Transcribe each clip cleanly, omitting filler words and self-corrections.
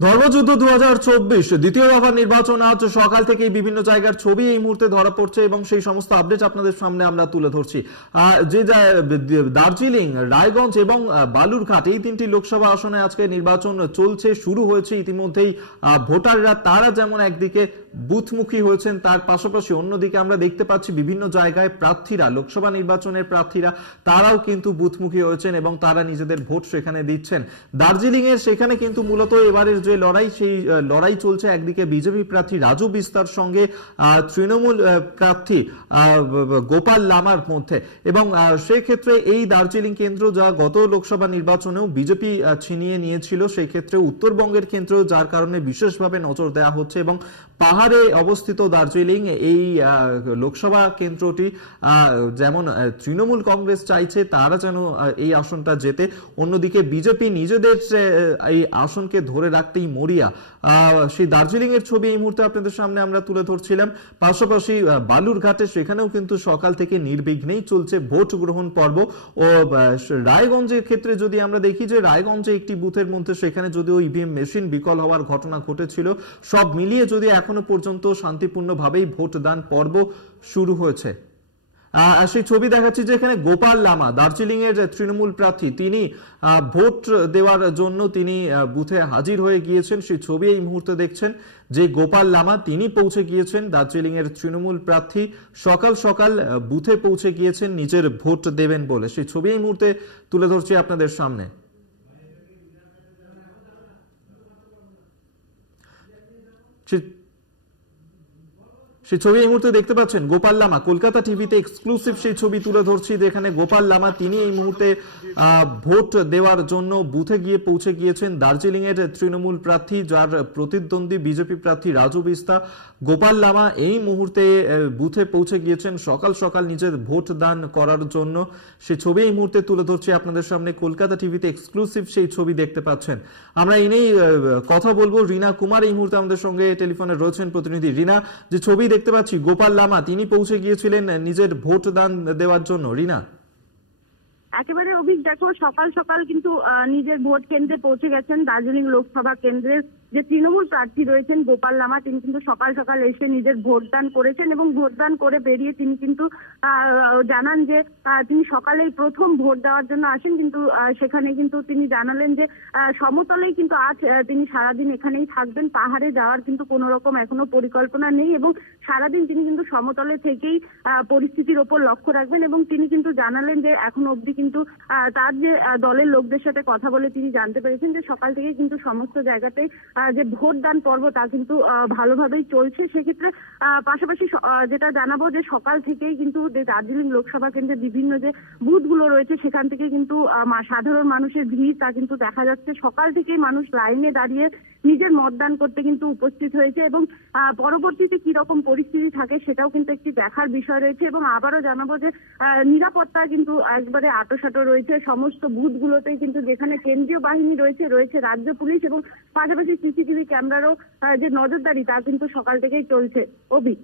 ধর্মযুদ্ধ 2024 দ্বিতীয় দফার নির্বাচন আজ সকাল থেকেই বিভিন্ন জায়গার ছবি এই মুহূর্তে ধরা পড়ছে এবং সেই সমস্ত আপডেট আপনাদের সামনে আমরা তুলে ধরছি। যে দার্জিলিং, রায়গঞ্জ এবং বালুরঘাট এই তিনটি লোকসভা আসনে আজকে নির্বাচন চলছে, শুরু হয়েছে ইতিমধ্যেই। ভোটাররা তারা যেমন একদিকে বুথমুখী হয়েছেন, তার পাশাপাশি অন্যদিকে আমরা দেখতে পাচ্ছি বিভিন্ন জায়গায় প্রার্থীরা, লোকসভা নির্বাচনের প্রার্থীরা তারাও কিন্তু বুথমুখী হয়েছেন এবং তারা নিজেদের ভোট সেখানে দিচ্ছেন। দার্জিলিং এর সেখানে কিন্তু মূলত এবারের যে লড়াই, সেই লড়াই চলছে একদিকে বিজেপি প্রার্থী রাজু বিস্তার সঙ্গে তৃণমূল প্রার্থী গোপাল লামার মধ্যে, এবং সেক্ষেত্রে এই দার্জিলিং কেন্দ্র যা গত লোকসভা নির্বাচনেও বিজেপি ছিনিয়ে নিয়েছিল, সেই ক্ষেত্রে উত্তরবঙ্গের কেন্দ্র, যার কারণে বিশেষভাবে নজর দেওয়া হচ্ছে। এবং পাহাড়ে অবস্থিত দার্জিলিং এই লোকসভা কেন্দ্রটি যেমন তৃণমূল কংগ্রেস চাইছে তারা যেন এই আসনটা জেতে, অন্যদিকে বিজেপি নিজেদের এই আসনকে ধরে রাখতেই মরিয়া। সেই দার্জিলিং এর ছবি এই মুহূর্তে আপনাদের সামনে আমরা তুলে ধরছিলাম। পাশাপাশি বালুরঘাটে সেখানেও কিন্তু সকাল থেকে নির্বিঘ্নেই চলছে ভোট গ্রহণ পর্ব। ও রায়গঞ্জের ক্ষেত্রে যদি আমরা দেখি যে রায়গঞ্জে একটি বুথের মধ্যে সেখানে যদিও ইভিএম মেশিন বিকল হওয়ার ঘটনা ঘটেছিল, সব মিলিয়ে যদি এখনো পর্যন্ত শান্তিপূর্ণভাবেই ভোটদান পর্ব শুরু হয়েছে। সেই ছবি দেখাচ্ছি যে এখানে গোপাল লামা, দার্জিলিং এর তৃণমূল প্রার্থী, তিনি ভোট দেওয়ার জন্য তিনি বুথে হাজির হয়ে গিয়েছেন। সেই ছবি এই মুহূর্তে দেখছেন যে গোপাল লামা তিনি পৌঁছে গিয়েছেন, দার্জিলিং এর তৃণমূল প্রার্থী সকাল সকাল বুথে পৌঁছে গিয়েছেন নিজের ভোট দেবেন বলে। সেই ছবি এই মুহূর্তে তুলে ধরছি আপনাদের সামনে। সেই ছবি এই মুহূর্তে দেখতে পাচ্ছেন গোপাল লামা, কলকাতা টিভিতে এক্সক্লুসিভ সেই ছবি তুলে ধরছি যেখানে গোপাল লামা তিনি এই মুহূর্তে ভোট দেওয়ার জন্য বুথে গিয়ে পৌঁছে গিয়েছেন। দার্জিলিং এর তৃণমূল প্রার্থী, যার প্রতিদ্বন্দ্বী বিজেপি প্রার্থী রাজু বিস্তা, গোপাল লামা এই মুহূর্তে বুথে পৌঁছে গিয়েছেন সকাল সকাল নিজের ভোট দান করার জন্য। সেই ছবি এই মুহূর্তে তুলে ধরছি আপনাদের সামনে, কলকাতা টিভিতে এক্সক্লুসিভ সেই ছবি দেখতে পাচ্ছেন। আমরা এই নিয়েই কথা বলবো। রীনা কুমার এই মুহূর্তে আমাদের সঙ্গে টেলিফোনে রয়েছেন প্রতিনিধি। রীনা, যে ছবি দেখতে পাচ্ছি গোপাল লামা তিনি পৌঁছে গিয়েছিলেন নিজের ভোট দান দেওয়ার জন্য, রীনা। একেবারে অভিক, দেখো সকাল সকাল কিন্তু নিজের ভোট কেন্দ্রে পৌঁছে গেছেন দার্জিলিং লোকসভা কেন্দ্রের যে তৃণমূল প্রার্থী রয়েছেন গোপাল লামা, তিনি কিন্তু সকাল সকাল এসে নিজের ভোটদান করেছেন এবং ভোটদান করে বেরিয়ে তিনি কিন্তু জানান যে তিনি সকালেই প্রথম ভোট দেওয়ার জন্য আসেন। কিন্তু সেখানে কিন্তু তিনি জানালেন যে সমতলেই কিন্তু আজ তিনি সারাদিন এখানেই থাকবেন, পাহাড়ে যাওয়ার কিন্তু কোনো রকম এখনো পরিকল্পনা নেই এবং সারাদিন তিনি কিন্তু সমতলে থেকেই পরিস্থিতির ওপর লক্ষ্য রাখবেন। এবং তিনি কিন্তু জানালেন যে এখন অবধি কিন্তু তার যে দলের লোকদের সাথে কথা বলে তিনি জানতে পেরেছেন যে সকাল থেকে কিন্তু সমস্ত জায়গাতেই যে ভোটদান পর্ব তা কিন্তু ভালোভাবেই চলছে। সেক্ষেত্রে পাশাপাশি যেটা জানাবো যে সকাল থেকেই কিন্তু দার্জিলিং লোকসভা কেন্দ্রের বিভিন্ন যে বুথগুলো রয়েছে সেখান থেকে কিন্তু সাধারণ মানুষের ভিড় তা কিন্তু দেখা যাচ্ছে। সকাল থেকেই মানুষ লাইনে দাঁড়িয়ে নিজের মতদান করতে কিন্তু উপস্থিত হয়েছে এবং পরবর্তীতে কি রকম পরিস্থিতি থাকে সেটাও কিন্তু একটি দেখার বিষয় রয়েছে। এবং আবারও জানাবো যে নিরাপত্তা কিন্তু একবারে আঁটোসাঁটো রয়েছে সমস্ত বুথগুলোতেই, কিন্তু যেখানে কেন্দ্রীয় বাহিনী রয়েছে রাজ্য পুলিশ এবং পাশাপাশি সিসিটিভি ক্যামেরারও যে নজরদারি তা কিন্তু সকাল থেকেই চলছে। অভিক,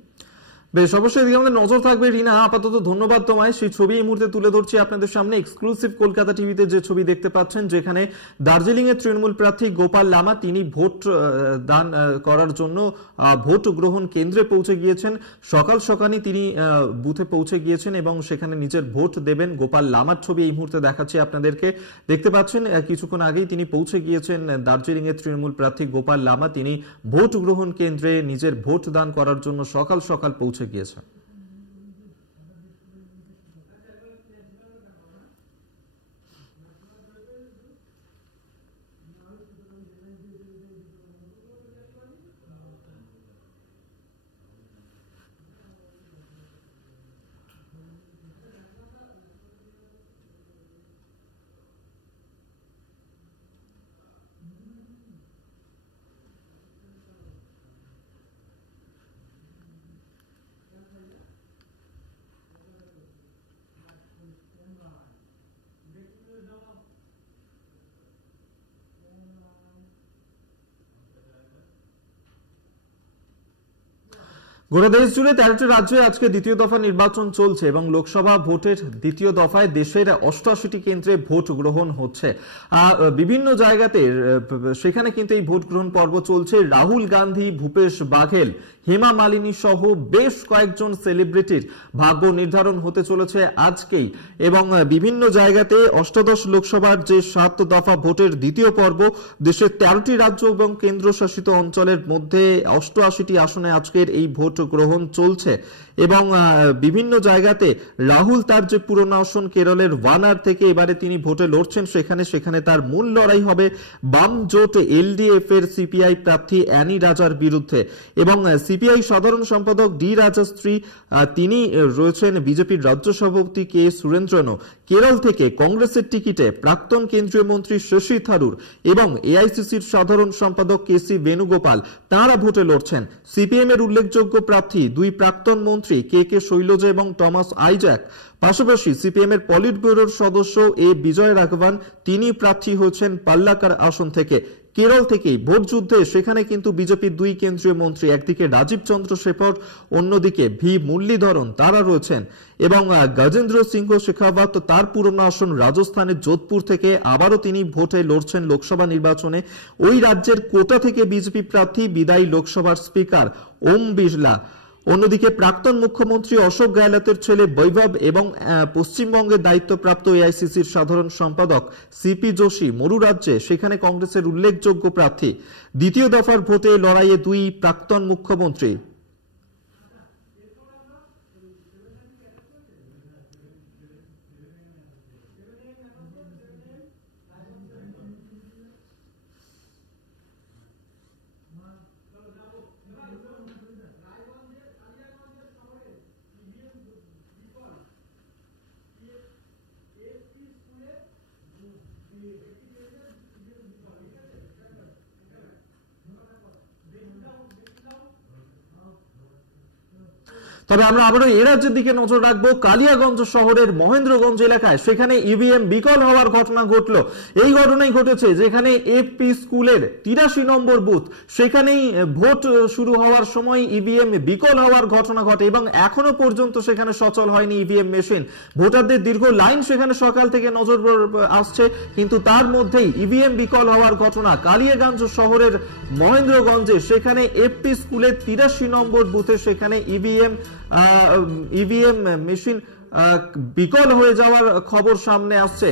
বেশ, অবশ্যই এদিকে আমাদের নজর থাকবে। রিনা, আপাতত ধন্যবাদ তোমায়। সেই ছবি এই মুহূর্তে তুলে ধরছি আপনাদের সামনে এক্সক্লুসিভ কলকাতা টিভিতে, যে ছবি দেখতে পাচ্ছেন যেখানে দার্জিলিং এর তৃণমূল প্রার্থী গোপাল লামা তিনি ভোট দান করার জন্য ভোট গ্রহণ কেন্দ্রে পৌঁছে গিয়েছেন। সকাল সকালই তিনি বুথে পৌঁছে গিয়েছেন এবং সেখানে নিজের ভোট দেবেন। গোপাল লামার ছবি এই মুহূর্তে দেখাচ্ছি আপনাদেরকে, দেখতে পাচ্ছেন কিছুক্ষণ আগেই তিনি পৌঁছে গিয়েছেন দার্জিলিং এর তৃণমূল প্রার্থী গোপাল লামা, তিনি ভোট গ্রহণ কেন্দ্রে নিজের ভোট দান করার জন্য সকাল সকাল পৌঁছে গিয়েছে। গোটা দেশ জুড়ে 13টি রাজ্যে আজকে দ্বিতীয় দফা নির্বাচন চলছে এবং লোকসভা ভোটের দ্বিতীয় দফায় দেশের 88টি কেন্দ্রে ভোট গ্রহণ হচ্ছে। বিভিন্ন জায়গাতে সেখানে কিন্তু এই ভোট গ্রহণ পর্ব চলছে। রাহুল গান্ধী, ভূপেশ বাঘেল, হেমা মালিনী সহ বেশ কয়েকজন সেলিব্রিটির ভাগ্য নির্ধারণ হতে চলেছে আজকেই এবং বিভিন্ন জায়গাতে অষ্টাদশ লোকসভার যে 7 দফা ভোটের দ্বিতীয় পর্ব, দেশের 13টি রাজ্য এবং কেন্দ্রশাসিত অঞ্চলের মধ্যে 88টি আসনে আজকের এই ভোট গ্রহণ চলছে এবং বিভিন্ন জায়গাতে রাহুল তার যে পুরনো আসন কেরলের ওয়ানার থেকে এবারে তিনি ভোটে লড়ছেন, সেখানে তার মূল লড়াই হবে বাম জোট এলডিএফ এর সিপিআই প্রার্থী অ্যানি রাজার বিরুদ্ধে এবং সিপিআই সাধারণ সম্পাদক ডি রাজাস্ত্রী তিনি রয়েছেন বিজেপির রাজ্য সভাপতি কে সুরেন্দ্রনও, কেরল থেকে কংগ্রেসের টিকিটে প্রাক্তন কেন্দ্রীয় মন্ত্রী শশী থারুর এবং এআইসিসির সাধারণ সম্পাদক কেসি বেণুগোপাল তাঁরা ভোটে লড়ছেন। সিপিএম এর উল্লেখযোগ্য প্রার্থী দুই প্রাক্তন মন্ত্রী কে শৈলজা এবং টমাস আইজ্যাক। পাশাপাশি সিপিএম এর পলিট ব্যুরোর সদস্য এ বিজয় রাঘবন তিনি প্রার্থী হয়েছেন পাল্লাকার আসন থেকে। কেরল থেকেই ভোট যুদ্ধে সেখানে কিন্তু বিজেপির দুই কেন্দ্রীয় মন্ত্রী, একদিকে রাজীব চন্দ্র শেখর, অন্যদিকে ভি মুরলীধরন তারা রয়েছেন এবং গজেন্দ্র সিংহ শেখাওয়াত তার পুরনো আসন রাজস্থানের যোধপুর থেকে আবারও তিনি ভোটে লড়ছেন লোকসভা নির্বাচনে। ওই রাজ্যের কোটা থেকে বিজেপি প্রার্থী বিদায়ী লোকসভার স্পিকার ওম বিড়লা। অন্যদিকে প্রাক্তন মুখ্যমন্ত্রী অশোক গেহলতের ছেলে বৈভব এবং পশ্চিমবঙ্গের দায়িত্বপ্রাপ্ত এআইসিসির সাধারণ সম্পাদক সিপি যোশী মরু রাজ্যে সেখানে কংগ্রেসের উল্লেখযোগ্য প্রার্থী। দ্বিতীয় দফার ভোটে লড়াইয়ে দুই প্রাক্তন মুখ্যমন্ত্রী। তবে আমরা আবারও এ রাজ্যের দিকে নজর রাখবো। কালিয়াগঞ্জ শহরের মহেন্দ্রগঞ্জ এলাকায় সেখানে ইভিএম বিকল হওয়ার ঘটনা ঘটলো। এই ঘটনাই ঘটেছে যেখানে এফপি স্কুলের 83 নম্বর বুথ, সেখানেই ভোট শুরু হওয়ার সময় ইভিএম বিকল হওয়ার ঘটনা ঘটে এবং এখনো পর্যন্ত সেখানে সচল হয়নি ইভিএম মেশিন। ভোটারদের দীর্ঘ লাইন সেখানে সকাল থেকে নজর আসছে, কিন্তু তার মধ্যেই ইভিএম বিকল হওয়ার ঘটনা কালিয়াগঞ্জ শহরের মহেন্দ্রগঞ্জে সেখানে এফপি স্কুলের 83 নম্বর বুথে সেখানে ইভিএম মেশিন বিকল হয়ে যাওয়ার খবর সামনে আসছে।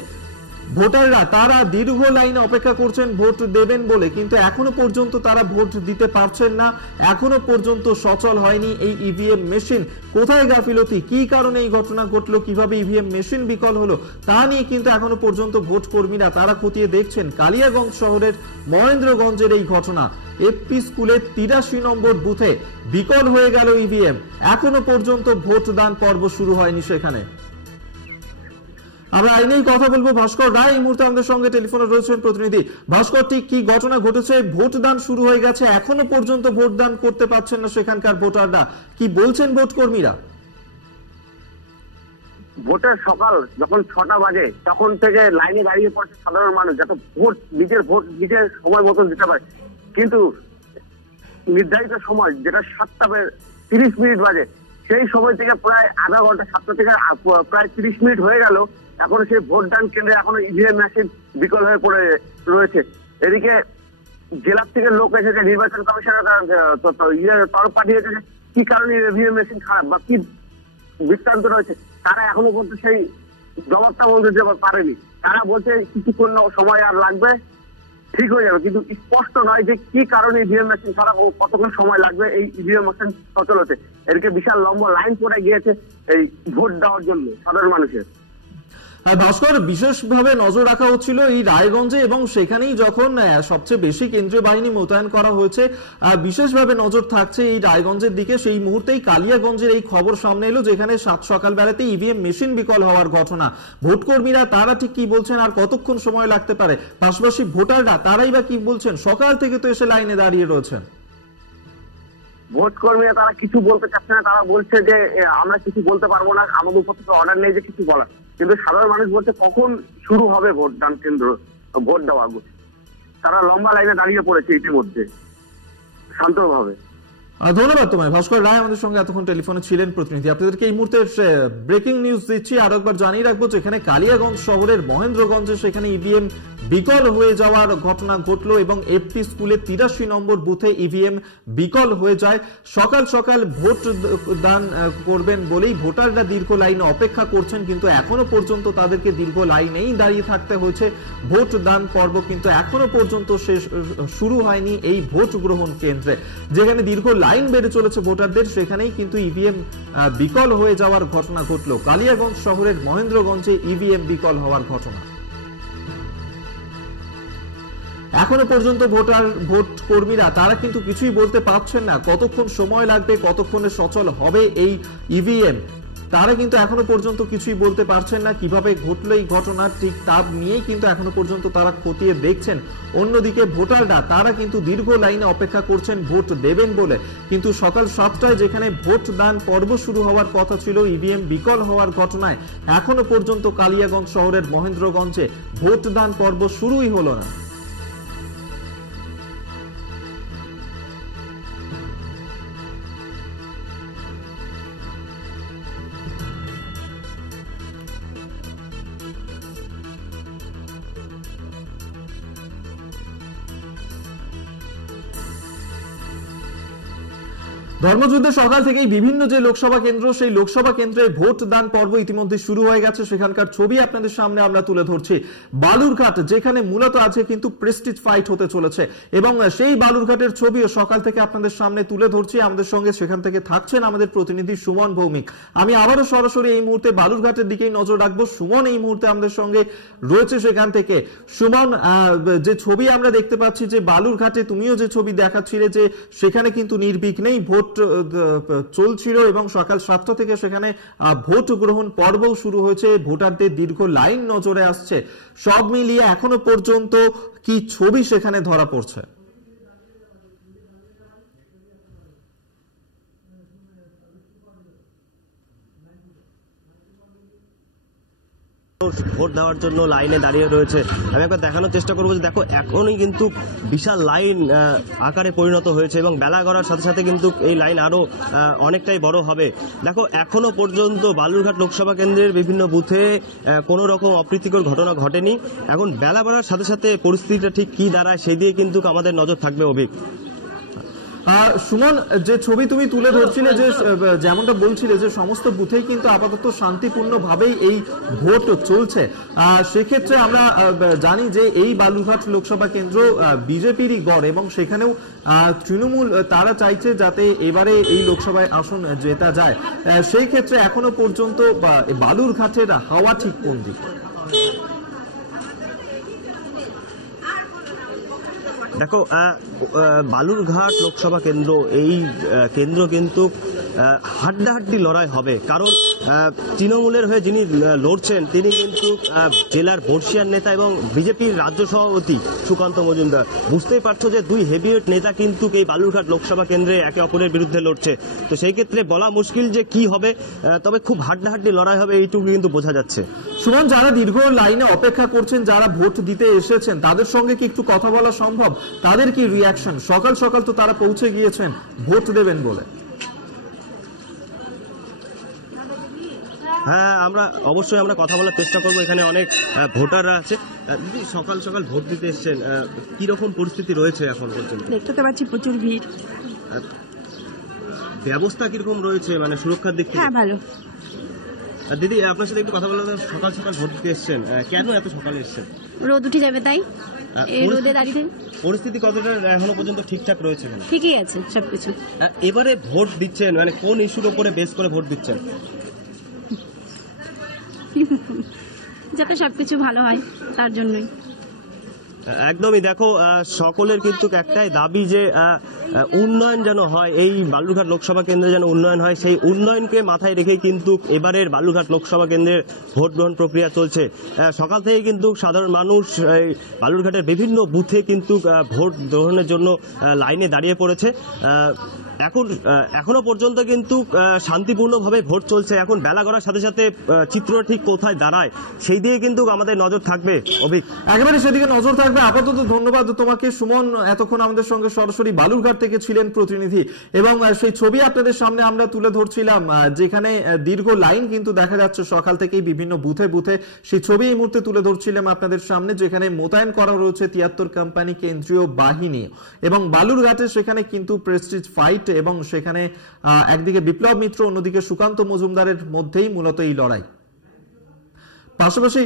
ভোটাররা তারা দীর্ঘ লাইনে অপেক্ষা করছেন ভোট দেবেন বলে, কিন্তু এখনো পর্যন্ত তারা ভোট দিতে পারছেন না। এখনো পর্যন্ত সচল হয়নি এই ইভিএম মেশিন। কোথায় গাফিলতি, কি কারণে এই ঘটনা ঘটলো, কিভাবে ইভিএম মেশিন বিকল হলো তা নিয়ে কিন্তু এখনো পর্যন্ত ভোট কর্মীরা তারা খতিয়ে দেখছেন। কালিয়াগঞ্জ শহরের মহেন্দ্রগঞ্জের এই ঘটনা, এফপি স্কুলের 83 নম্বর বুথে বিকল হয়ে গেল ইভিএম, এখনো পর্যন্ত ভোটদান পর্ব শুরু হয়নি সেখানে। আমরা আইনেই কথা বলবো ভাস্কর রায়, এই মুহূর্তে আমাদের সঙ্গে টেলিফোনে রয়েছেন প্রতিনিধি। ভাস্কর, ঠিক কি ঘটনা ঘটেছে? ভোটদান শুরু হয়ে গেছে, এখনো পর্যন্ত ভোটদান করতে পারছেন না সেখানকার ভোটাররা, কি বলছেন ভোট কর্মীরা? ভোটের সকাল যখন 6টা বাজে তখন থেকে লাইনে দাঁড়িয়ে পড়ছে সাধারণ মানুষ, যাতে নিজের ভোট নিজের সময় মতন দিতে পারে। কিন্তু নির্ধারিত সময় যেটা 7:30 বাজে, সেই সময় থেকে প্রায় আধা ঘন্টা, 7টা থেকে প্রায় 30 মিনিট হয়ে গেল, এখন সেই ভোটদান কেন্দ্রে এখনো ইভিএম মেশিন বিকল হয়ে পড়ে রয়েছে। এদিকে জেলার থেকে লোক এসেছে, নির্বাচন কমিশনের তরফ পাঠিয়েছে কি কারণে ইভিএম মেশিন খারাপ বা কি বৃত্তান্ত রয়েছে, তারা এখনো পর্যন্ত সেই জবাবটা বলতে পারেনি। তারা বলছে কিছুক্ষণ সময় আর লাগবে, ঠিক হয়ে যাবে, কিন্তু স্পষ্ট নয় যে কি কারণে ইভিএম মেশিন খারাপ ও কতক্ষণ সময় লাগবে এই ইভিএম মেশিন সচল হতে। এদিকে বিশাল লম্বা লাইন পড়ে গিয়েছে এই ভোট দেওয়ার জন্য সাধারণ মানুষের। ভাস্কর, বিশেষভাবে নজর রাখা হচ্ছিল এই রায়গঞ্জে এবং সেখানেই যখন সবচেয়ে বেশি কেন্দ্রীয় বাহিনী মোতায়েন করা হয়েছে, বিশেষভাবে নজর থাকছে এই রায়গঞ্জের দিকে। সেই মুহূর্তেই কালিয়াগঞ্জের এই খবর সামনে এলো যেখানে সকালবেলাতে ইভিএম মেশিন বিকল হওয়ার ঘটনা। ভোটকর্মীরা তারা ঠিক কি বলছেন আর কতক্ষণ সময় লাগতে পারে, পাশাপাশি ভোটাররা তারাই বা কি বলছেন? সকাল থেকে তো এসে লাইনে দাঁড়িয়ে রয়েছেন। ভোট কর্মীরা তারা কিছু বলতে চাচ্ছে না, তারা বলছে যে আমরা কিছু বলতে পারবো না, আমাদের উপর থেকে অর্ডার নেই যে কিছু বলার। কিন্তু সাধারণ মানুষ বলছে কখন শুরু হবে ভোটদান কেন্দ্র, ভোট দেওয়া। তারা লম্বা লাইনে দাঁড়িয়ে পড়েছে ইতিমধ্যে শান্তভাবে। ধন্যবাদ তোমায় ভাস্কর রায়, আমাদের সঙ্গে এতক্ষণ টেলিফোনে ছিলেন প্রতিনিধি। আপনাদেরকে এই মুহূর্তে ব্রেকিং নিউজ দিচ্ছি, আরো একবার জানিয়ে রাখবো যেখানে কালিয়াগঞ্জ শহরের মহেন্দ্রগঞ্জে সেখানে ইভিএম বিকল হয়ে যাওয়ার ঘটনা ঘটলো এবং এফপি স্কুলে 83 নম্বর বুথে ইভিএম বিকল হয়ে যায়। সকাল সকাল ভোট দান করবেন বলেই ভোটাররা দীর্ঘ লাইনে অপেক্ষা করছেন, কিন্তু এখনো পর্যন্ত তাদেরকে দীর্ঘ লাইনেই দাঁড়িয়ে থাকতে হয়েছে। ভোট দান পর্ব কিন্তু এখনো পর্যন্ত শুরু হয়নি এই ভোট গ্রহণ কেন্দ্রে, যেখানে দীর্ঘ লাইন বেড়ে চলেছে ভোটারদের, সেখানেই কিন্তু ইভিএম বিকল হয়ে যাওয়ার ঘটনা ঘটলো। কালিয়াগঞ্জ শহরের মহেন্দ্রগঞ্জে ইভিএম বিকল হওয়ার ঘটনা। এখনো পর্যন্ত ভোট কর্মীরা তারা কিন্তু কিছুই বলতে পারছেন না কতক্ষণ সময় লাগবে, কতক্ষণে সচল হবে এই ইভিএম। তারা কিন্তু এখনো পর্যন্ত কিছুই বলতে পারছেন না কিভাবে ঘটলো এই ঘটনা, ঠিক তা নিয়েই কিন্তু এখনো পর্যন্ত তারা খতিয়ে দেখছেন। অন্যদিকে ভোটাররা তারা কিন্তু দীর্ঘ লাইনে অপেক্ষা করছেন ভোট দেবেন বলে, কিন্তু সকাল 7টায় যেখানে ভোট দান পর্ব শুরু হওয়ার কথা ছিল, ইভিএম বিকল হওয়ার ঘটনায় এখনো পর্যন্ত কালিয়াগঞ্জ শহরের মহেন্দ্রগঞ্জে ভোট দান পর্ব শুরুই হলো না। ধর্মযুদ্ধে সকাল থেকেই বিভিন্ন যে লোকসভা কেন্দ্র, সেই লোকসভা কেন্দ্রে ভোট দান পর্ব ইতিমধ্যে শুরু হয়ে গেছে। সেখানকার ছবি আপনাদের সামনে আমরা তুলে ধরছি। বালুরঘাট যেখানে মূলত আছে কিন্তু প্রেস্টিজ ফাইট হতে চলেছে এবং সেই বালুরঘাটের ছবিও সকাল থেকে আপনাদের সামনে তুলে ধরছি। আমাদের সঙ্গে সেখান থেকে থাকছেন আমাদের প্রতিনিধি সুমন ভৌমিক। আমি আবারও সরাসরি এই মুহূর্তে বালুরঘাটের দিকেই নজর রাখবো। সুমন এই মুহূর্তে আমাদের সঙ্গে রয়েছে সেখান থেকে। সুমন, যে ছবি আমরা দেখতে পাচ্ছি যে বালুরঘাটে তুমিও যে ছবি দেখাচ্ছিলে যে সেখানে কিন্তু নির্বিঘ্নেই ভোট চলছিল এবং সকাল 7টা থেকে সেখানে ভোট গ্রহণ পর্বও শুরু হয়েছে। ভোটারদের দীর্ঘ লাইন নজরে আসছে। সব মিলিয়ে এখনো পর্যন্ত কি ছবি সেখানে ধরা পড়ছে? ভোট দেওয়ার জন্য লাইনে দাঁড়িয়ে রয়েছে। আমি একবার দেখানোর চেষ্টা করবো যে দেখো এখনই কিন্তু বিশাল লাইন আকারে পরিণত হয়েছে এবং বেলা গড়ার সাথে সাথে কিন্তু এই লাইন আরো অনেকটাই বড় হবে। দেখো এখনো পর্যন্ত বালুরঘাট লোকসভা কেন্দ্রের বিভিন্ন বুথে কোনো রকম অপ্রীতিকর ঘটনা ঘটেনি। এখন বেলা বাড়ার সাথে সাথে পরিস্থিতিটা ঠিক কি দাঁড়ায় সেই দিয়ে কিন্তু আমাদের নজর থাকবে। অভিক, সুমন, যে ছবি তুমি তুলে ধরছিলে যে যেমনটা বলছিলে যে সমস্ত বুথেই কিন্তু আপাতত শান্তিপূর্ণভাবেই এই ভোট চলছে, সেক্ষেত্রে আমরা জানি যে এই বালুরঘাট লোকসভা কেন্দ্র বিজেপিরই গড় এবং সেখানেও তৃণমূল তারা চাইছে যাতে এবারে এই লোকসভায় আসন জেতা যায়। সেই ক্ষেত্রে এখনো পর্যন্ত বালুরঘাটের হাওয়া ঠিক কোন দিকে? দেখো বালুরঘাট লোকসভা কেন্দ্র, এই কেন্দ্র কিন্তু হাড্ডাহাড্ডি লড়াই হবে, কারণ তৃণমূলের হয়ে যিনি লড়ছেন তিনি কিন্তু জেলার বর্ষিয়ার নেতা এবং বিজেপির রাজ্য সভাপতি সুকান্ত মজুমদার। বুঝতেই পারছো যে দুই হেভিওয়েট নেতা কিন্তু এই বালুরঘাট লোকসভা কেন্দ্রে একে অপরের বিরুদ্ধে লড়ছে। তো সেই ক্ষেত্রে বলা মুশকিল যে কি হবে, তবে খুব হাড্ডাহাড্ডি লড়াই হবে এইটুকু কিন্তু বোঝা যাচ্ছে। সুমন, যারা দীর্ঘ লাইনে অপেক্ষা করছেন, যারা ভোট দিতে এসেছেন, তাদের সঙ্গে কি একটু কথা বলা সম্ভব? তাদের কি রিয়াকশন? সকাল সকাল তো তারা পৌঁছে গিয়েছেন ভোট দেবেন বলে। হ্যাঁ, অবশ্যই আমরা কথা বলার চেষ্টা করবো। এখানে অনেক ভোটাররা আছে। দিদি, সকাল সকাল ভোট দিতে এসছেন, কি রকম পরিস্থিতি রয়েছে এখন পর্যন্ত? দেখতে পাচ্ছি প্রচুর ভিড়। ব্যবস্থা কিরকম রয়েছে, মানে সুরক্ষার দিক থেকে? হ্যাঁ, ভালো। দিদি, আপনার সাথে একটু কথা বলতে, সকাল সকাল ভোট দিতে এসছেন, কেন এত সকালে এসছেন? রোদ উঠে যাবে তাই এই রোদে দাঁড়িয়ে। পরিস্থিতি কতটা এখনো পর্যন্ত ঠিকঠাক রয়েছে? ঠিকই আছে সবকিছু। এবারে ভোট দিচ্ছেন মানে কোন ইস্যুর উপরে বেস করে ভোট দিচ্ছেন? যাতে সবকিছু ভালো হয় তার জন্যই। একদমই। দেখো সকলের কিন্তু একটাই দাবি যে উন্নয়ন যেন হয়, এই বালুরঘাট লোকসভা কেন্দ্রে যেন উন্নয়ন হয়। সেই উন্নয়নকে মাথায় রেখে কিন্তু এবারের বালুরঘাট লোকসভা কেন্দ্রের ভোট গ্রহণ প্রক্রিয়া চলছে। সকাল থেকে কিন্তু সাধারণ মানুষ এই বালুরঘাটের বিভিন্ন বুথে কিন্তু ভোট গ্রহণের জন্য লাইনে দাঁড়িয়ে পড়েছে। এখনো পর্যন্ত কিন্তু শান্তিপূর্ণভাবে ভোট চলছে। এখন বেলা গড়ার সাথে সাথে চিত্র ঠিক কোথায় দাঁড়ায় সেই দিকে কিন্তু আমাদের নজর থাকবে। অভিক, একেবারে সেদিকে নজর থাকবে। আপাতত ধন্যবাদ তোমাকে সুমন, এতক্ষণ আমাদের সঙ্গে সরাসরি বালুরঘাট থেকে ছিলেন প্রতিনিধি, এবং সেই ছবি আপনাদের সামনে আমরা তুলে ধরছিলাম যেখানে দীর্ঘ লাইন কিন্তু দেখা যাচ্ছে সকাল থেকেই বিভিন্ন বুথে বুথে। সেই ছবি এই মুহূর্তে তুলে ধরছিলাম আপনাদের সামনে, যেখানে মোতায়েন করা রয়েছে ৭৩ কোম্পানি কেন্দ্রীয় বাহিনী, এবং বালুরঘাটে সেখানে কিন্তু প্রেস্টিজ ফাইট, এবং সেখানে একদিকে বিপ্লব মিত্র, অন্যদিকে সুকান্ত মজুমদারের মধ্যেই মূলত এই লড়াই। পাশাপাশি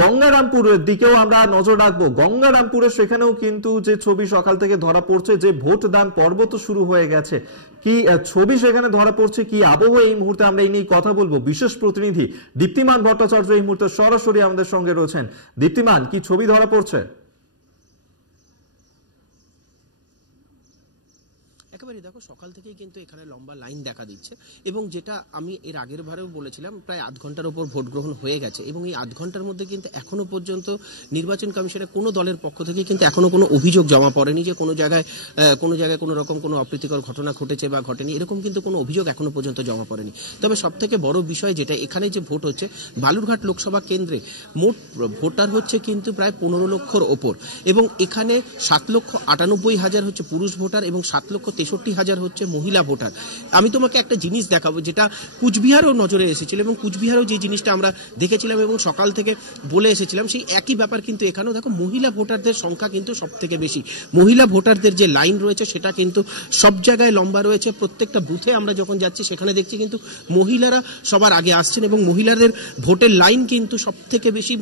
গঙ্গারামপুরের দিকেও আমরা নজর রাখবো। গঙ্গারামপুরে সেখানেও কিন্তু যে ছবি সকাল থেকে ধরা পড়ছে, যে ভোট দান পর্ব তো শুরু হয়ে গেছে, কি ছবি সেখানে ধরা পড়ছে, কি আবহ এই মুহূর্তে, আমরা এই নিয়ে কথা বলবো। বিশেষ প্রতিনিধি দীপ্তিমান ভট্টাচার্য এই মুহূর্তে সরাসরি আমাদের সঙ্গে রয়েছেন। দীপ্তিমান, কি ছবি ধরা পড়ছে? একেবারে দেখো, সকাল থেকেই কিন্তু এখানে লম্বা লাইন দেখা দিচ্ছে, এবং যেটা আমি এর আগের বারেও বলেছিলাম, প্রায় আধ ঘন্টার উপর ভোট গ্রহণ হয়ে গেছে, এবং এই আধ ঘন্টার মধ্যে কিন্তু এখনো পর্যন্ত নির্বাচন কমিশনের কোনো দলের পক্ষ থেকে কিন্তু এখনো কোনো অভিযোগ জমা পড়েনি যে কোনো জায়গায় কোনো রকম কোনো অপ্রীতিকর ঘটনা ঘটেছে বা ঘটেনি, এরকম কিন্তু কোনো অভিযোগ এখনো পর্যন্ত জমা পড়েনি। তবে সব থেকে বড় বিষয় যেটা, এখানে যে ভোট হচ্ছে বালুরঘাট লোকসভা কেন্দ্রে মোট ভোটার হচ্ছে কিন্তু প্রায় ১৫ লক্ষর ওপর, এবং এখানে ৭,৯৮,০০০ হচ্ছে পুরুষ ভোটার এবং ৭,৬৩,০০০ হচ্ছে মহিলা ভোটার। আমি তোমাকে একটা জিনিস দেখাবো যেটা কুচবিহারও নজরে এসেছিল, এবং কুচবিহারও যে জিনিসটা আমরা দেখেছিলাম এবং সকাল থেকে বলে এসেছিলাম, সেই একই ব্যাপার কিন্তু এখানেও দেখো, মহিলা ভোটারদের সংখ্যা কিন্তু সব থেকে বেশি। মহিলা ভোটারদের যে লাইন রয়েছে সেটা কিন্তু সব জায়গায় লম্বা রয়েছে। প্রত্যেকটা বুথে আমরা যখন যাচ্ছি সেখানে দেখছি কিন্তু মহিলারা সবার আগে আসছেন, এবং মহিলাদের ভোটের লাইন কিন্তু সব থেকে বেশি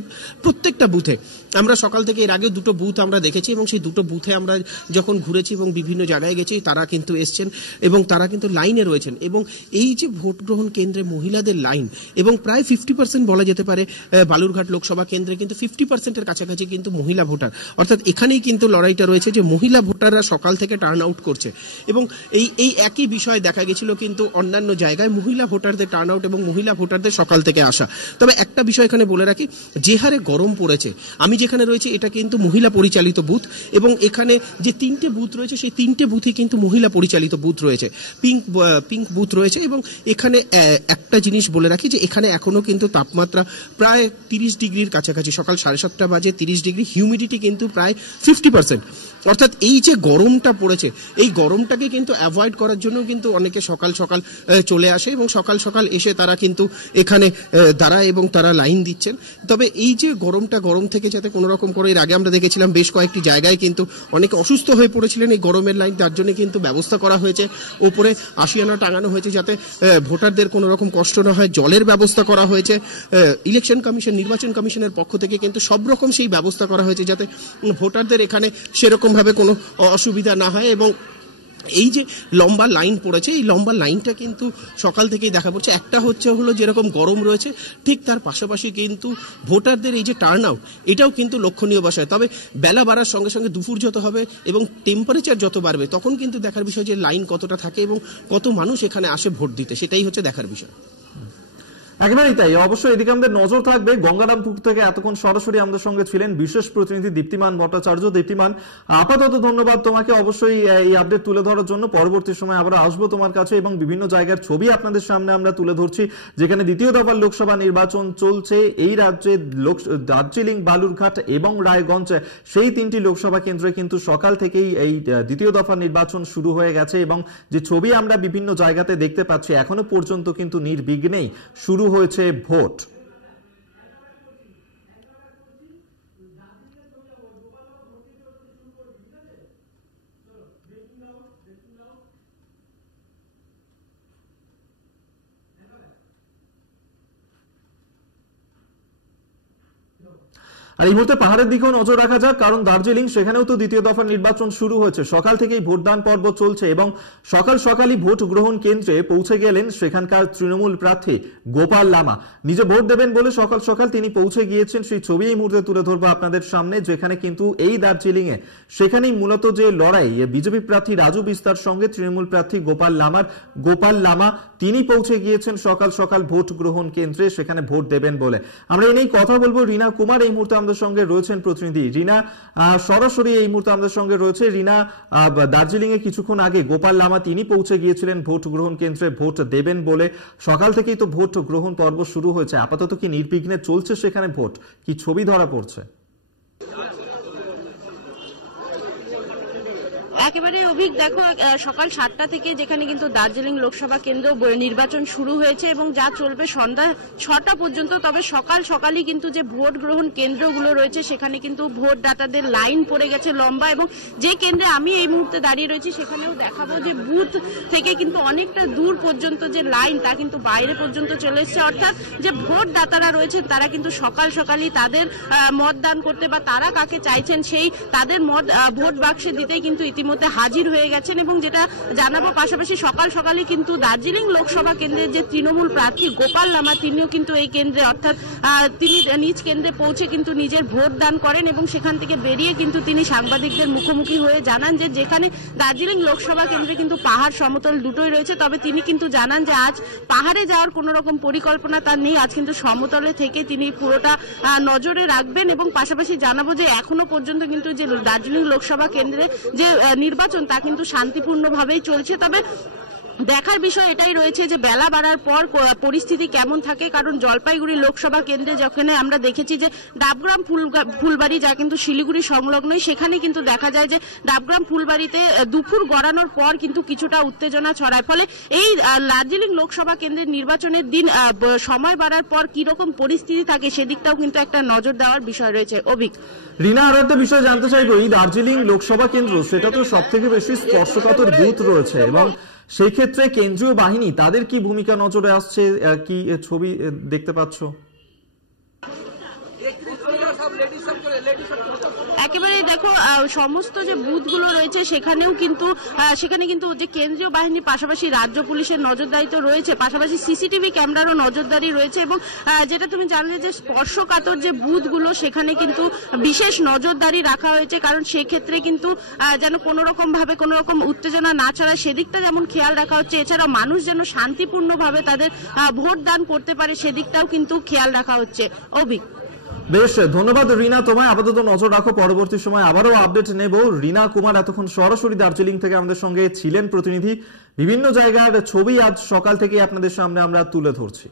প্রত্যেকটা বুথে। আমরা সকাল থেকে এর আগে দুটো বুথ আমরা দেখেছি, এবং সেই দুটো বুথে আমরা যখন ঘুরেছি এবং বিভিন্ন জায়গায় গেছি, তারা কিন্তু এসছেন এবং তারা কিন্তু লাইনে রয়েছেন। এবং এই যে ভোট গ্রহণ কেন্দ্রে মহিলাদের লাইন, এবং প্রায় 50% বলা যেতে পারে বালুরঘাট লোকসভা কেন্দ্রে কিন্তু 50%-এর কাছাকাছি কিন্তু মহিলা ভোটার, অর্থাৎ এখানেই কিন্তু লড়াইটা রয়েছে যে মহিলা ভোটাররা সকাল থেকে টার্ন আউট করছে। এবং এই একই বিষয় দেখা গেছিল কিন্তু অন্যান্য জায়গায়, মহিলা ভোটারদের টার্ন আউট এবং মহিলা ভোটারদের সকাল থেকে আসা। তবে একটা বিষয় এখানে বলে রাখি, যে হারে গরম পড়েছে, আমি যেখানে রয়েছে এটা কিন্তু মহিলা পরিচালিত বুথ, এবং এখানে যে 3টে বুথ রয়েছে সেই 3টে বুথে কিন্তু মহিলা পরিচালিত বুথ রয়েছে, পিঙ্ক বুথ রয়েছে। এবং এখানে একটা জিনিস বলে রাখি যে এখানে এখনো কিন্তু তাপমাত্রা প্রায় 30 ডিগ্রির কাছাকাছি, সকাল 7:30 বাজে 30 ডিগ্রি, হিউমিডিটি কিন্তু প্রায় 50%। অর্থাৎ এই যে গরমটা পড়েছে, এই গরমটাকে কিন্তু অ্যাভয়েড করার জন্য কিন্তু অনেকে সকাল সকাল চলে আসে, এবং সকাল সকাল এসে তারা কিন্তু এখানে দাঁড়ায় এবং তারা লাইন দিচ্ছেন। তবে এই যে গরমটা, গরম থেকে যাতে কোনো রকম করে, এর আগে আমরা দেখেছিলাম বেশ কয়েকটি জায়গায় কিন্তু অনেকে অসুস্থ হয়ে পড়েছিলেন এই গরমের লাইন, তার জন্য কিন্তু ব্যবস্থা করা হয়েছে, ওপরে আশিয়ানা টাঙানো হয়েছে যাতে ভোটারদের কোনো রকম কষ্ট না হয়, জলের ব্যবস্থা করা হয়েছে। ইলেকশন কমিশন, নির্বাচন কমিশনের পক্ষ থেকে কিন্তু সব রকম সেই ব্যবস্থা করা হয়েছে যাতে ভোটারদের এখানে সেরকম ভাবে কোনো অসুবিধা না হয়। এবং এই যে লম্বা লাইন পড়েছে, এই লম্বা লাইনটা কিন্তু সকাল থেকেই দেখা পড়ছে। একটা হলো যেরকম গরম রয়েছে, ঠিক তার পাশাপাশি কিন্তু ভোটারদের এই যে টার্ন আউট, এটাও কিন্তু লক্ষণীয় বিষয়। তবে বেলা বাড়ার সঙ্গে সঙ্গে দুপুর যত হবে এবং টেম্পারেচার যত বাড়বে, তখন কিন্তু দেখার বিষয় যে লাইন কতটা থাকে এবং কত মানুষ এখানে আসে ভোট দিতে, সেটাই হচ্ছে দেখার বিষয়। একেবারেই তাই। অবশ্যই এদিকে আমাদের নজর থাকবে। গঙ্গারামপুর থেকে এতক্ষণ সরাসরি আমাদের সঙ্গে ছিলেন বিশেষ প্রতিনিধি দীপ্তিমান ভট্টাচার্য। দীপ্তিমান, আপাতত ধন্যবাদ তোমাকে অবশ্যই এই আপডেট তুলে ধরার জন্য। পরবর্তী সময় আবার আসবো তোমার কাছে, এবং বিভিন্ন জায়গার ছবি আপনাদের সামনে আমরা তুলে ধরছি, যেখানে দ্বিতীয় দফার লোকসভা নির্বাচন চলছে এই রাজ্যে। দার্জিলিং, বালুরঘাট এবং রায়গঞ্জ, সেই 3টি লোকসভা কেন্দ্রে কিন্তু সকাল থেকেই এই দ্বিতীয় দফার নির্বাচন শুরু হয়ে গেছে, এবং যে ছবি আমরা বিভিন্ন জায়গাতে দেখতে পাচ্ছি, এখনো পর্যন্ত কিন্তু নির্বিঘ্নেই শুরু হয়েছে ভোট। আর এই মুহূর্তে পাহাড়ের দিকেও নজর রাখা যাক, কারণ দার্জিলিং, সেখানেও তো দ্বিতীয় দফার নির্বাচন শুরু হয়েছে। সকাল থেকেই ভোটদান পর্ব চলছে, এবং সকালই ভোট গ্রহণ কেন্দ্রে পৌঁছে গেলেন সেখানকার তৃণমূল প্রার্থী গোপাল লামা। নিজে ভোট দেবেন বলে সকাল তিনি পৌঁছে গিয়েছেন। সেই ছবি এই মুহূর্তে তুলে ধরবো আপনাদের সামনে, যেখানে কিন্তু এই দার্জিলিং এ সেখানেই মূলত যে লড়াই, বিজেপি প্রার্থী রাজু বিস্তার সঙ্গে তৃণমূল প্রার্থী গোপাল লামা তিনি পৌঁছে গিয়েছেন সকাল ভোট গ্রহণ কেন্দ্রে, সেখানে ভোট দেবেন বলে। আমরা এই নিয়ে কথা বলবো। রিনা কুমার এই মুহূর্তে আমাদের সঙ্গে রয়েছেন প্রতিনিধি রিনা, সরাসরি এই মুহূর্তে আমাদের সঙ্গে রয়েছে রিনা। দার্জিলিং এ কিছুক্ষণ আগে গোপাল লামা তিনি পৌঁছে গিয়েছিলেন ভোট গ্রহণ কেন্দ্রে ভোট দেবেন বলে। সকাল থেকেই তো ভোট গ্রহণ পর্ব শুরু হয়েছে, আপাতত কি নির্বিঘ্নে চলছে সেখানে ভোট, কি ছবি ধরা পড়ছে? একেবারে অভিক দেখো, সকাল 7টা থেকে যেখানে কিন্তু দার্জিলিং লোকসভা কেন্দ্র নির্বাচন শুরু হয়েছে এবং যা চলবে সন্ধ্যা 6টা পর্যন্ত। তবে সকালই কিন্তু যে ভোট গ্রহণ কেন্দ্রগুলো রয়েছে সেখানে কিন্তু ভোটদাতাদের লাইন পড়ে গেছে লম্বা, এবং যে কেন্দ্রে আমি এই মুহূর্তে দাঁড়িয়ে রয়েছি সেখানেও দেখাবো যে বুথ থেকে কিন্তু অনেকটা দূর পর্যন্ত যে লাইন তা কিন্তু বাইরে পর্যন্ত চলে এসছে। অর্থাৎ যে ভোটদাতারা রয়েছে তারা কিন্তু সকালই তাদের মতদান করতে বা তারা কাকে চাইছেন সেই তাদের মত ভোট বাক্সে দিতেই কিন্তু ইতিমধ্যে হাজির হয়ে গেছেন। এবং যেটা জানাবো, পাশাপাশি সকালই কিন্তু দার্জিলিং লোকসভা কেন্দ্রের যে তৃণমূল প্রার্থী গোপাল লামা তিনিও কিন্তু এই কেন্দ্রে অর্থাৎ তিনি নিজ কেন্দ্রে পৌঁছে কিন্তু নিজের ভোট দান করেন এবং সেখান থেকে বেরিয়ে কিন্তু তিনি সাংবাদিকদের মুখোমুখি হয়ে জানান যে যেখানে দার্জিলিং লোকসভা কেন্দ্রে কিন্তু পাহাড় সমতল দুটোই রয়েছে, তবে তিনি কিন্তু জানান যে আজ পাহাড়ে যাওয়ার কোনো রকম পরিকল্পনা তার নেই। আজ কিন্তু সমতলে থেকে তিনি পুরোটা নজরে রাখবেন। এবং পাশাপাশি জানাবো যে এখনো পর্যন্ত কিন্তু যে দার্জিলিং লোকসভা কেন্দ্রে যে নির্বাচন তা কিন্তু শান্তিপূর্ণভাবেই চলছে। তবে দেখার বিষয় এটাই রয়েছে যে বেলা বাড়ার পর পরিস্থিতি কেমন থাকে, কারণ জলপাইগুড়ি লোকসভা কেন্দ্রে যেখানে আমরা দেখেছি যে ডাবগ্রাম ফুলবাড়ি যা কিন্তু শিলিগুড়ি সংলগ্নই, সেখানে কিন্তু দেখা যায় যে ডাবগ্রাম ফুলবাড়িতে দুপুর গড়ানোর পর কিন্তু কিছুটা উত্তেজনা ছড়ায়। ফলে এই দার্জিলিং লোকসভা কেন্দ্রের নির্বাচনের দিন সময় বাড়ার পর কিরকম পরিস্থিতি থাকে সেদিকটাও কিন্তু একটা নজর দেওয়ার বিষয় রয়েছে। অভিক, রিনা, আরো একটা বিষয় জানতে চাইবো, এই দার্জিলিং লোকসভা কেন্দ্র সেটা তো সব থেকে বেশি স্পর্শকাতর বুথ রয়েছে এবং সেই ক্ষেত্রে কেন্দ্রীয় বাহিনী তাদের কি ভূমিকা নজরে আসছে, কি ছবি দেখতে পাচ্ছ? একেবারে দেখো, সমস্ত যে বুথগুলো রয়েছে সেখানে কিন্তু যে কেন্দ্রীয় বাহিনীর পাশাপাশি রাজ্য পুলিশের নজরদারি তো রয়েছে, পাশাপাশি সিসিটিভি ক্যামেরারও নজরদারি রয়েছে। এবং যেটা তুমি জানলে যে স্পর্শকাতর যে বুথগুলো সেখানে কিন্তু বিশেষ নজরদারি রাখা হয়েছে, কারণ সেক্ষেত্রে কিন্তু যেন কোনো রকম উত্তেজনা না ছড়ায় সেদিকটা যেমন খেয়াল রাখা হচ্ছে, এছাড়াও মানুষ যেন শান্তিপূর্ণভাবে তাদের ভোট দান করতে পারে সেদিকটাও কিন্তু খেয়াল রাখা হচ্ছে। অভিক, বেশ, ধন্যবাদ রিনা তোমায়। আপাতত নজর রাখো, পরবর্তী সময় আবারও আপডেট নেব। রিনা কুমার এতক্ষণ সরাসরি দার্জিলিং থেকে আমাদের সঙ্গে ছিলেন প্রতিনিধি। বিভিন্ন জায়গার ছবি আজ সকাল থেকে আপনাদের সামনে আমরা তুলে ধরছি।